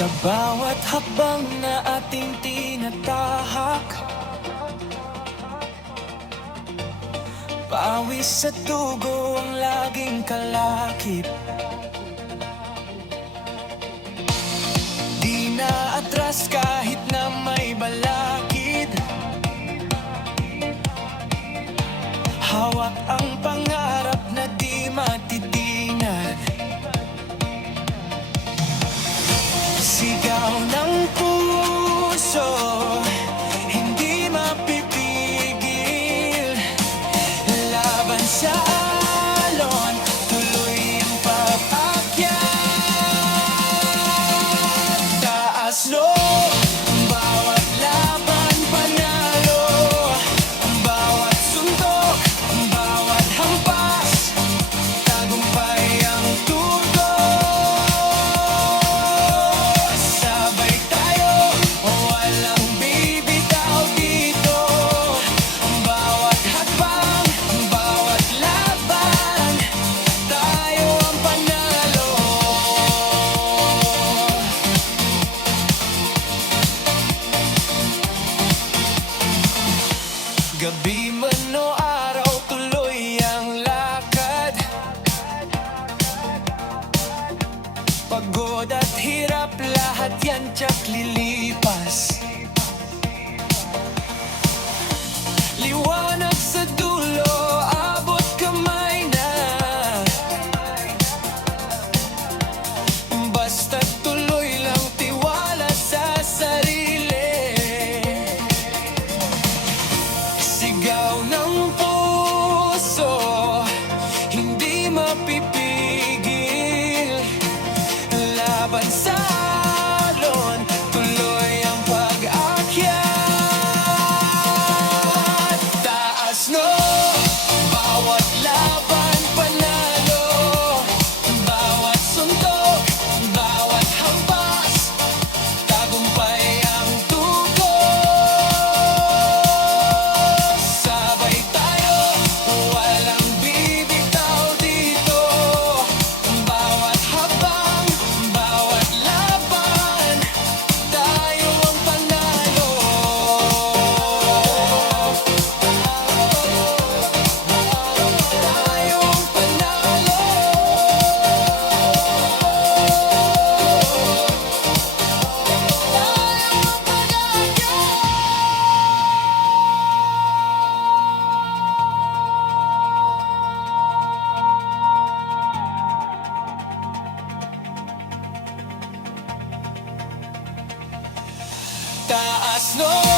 Sa bawat hakbang na ating tinatahak, pawis sa dugo ang laging kalakip. Di na atras kahit na may balakid, hawak ang pangarap na di matitinag. Sigaw ng puso, hindi mapipigil. Laban sa alon, tuloy ang pag-akyat. Taas loob, bawat laban panalo, bawat suntok, bawat hampas, tagumpay ang tugos. Sabay tayo, walang bibitaw dito. Bawat hakbang, bawat laban, tayo ang panalo. Gabi man o araw, tuloy ang lakad. Pagod at hirap, lahat yan tiyak lilipas. Liwanag sa dulo, abot kamay na. Basta tuloy lang, tiwala sa sarili. Sigaw ng puso, hindi mapipigil. Laban sa alon, tuloy ang pag-akyat. Taas no, bawat laban panalo, bawat suntok, bawat hampas, tagumpay ang tugos. Sabay tayo, walang bibitaw dito. Bawat habang, bawat laban, tayo ang panalo. Tayo ang panalo. Taas no.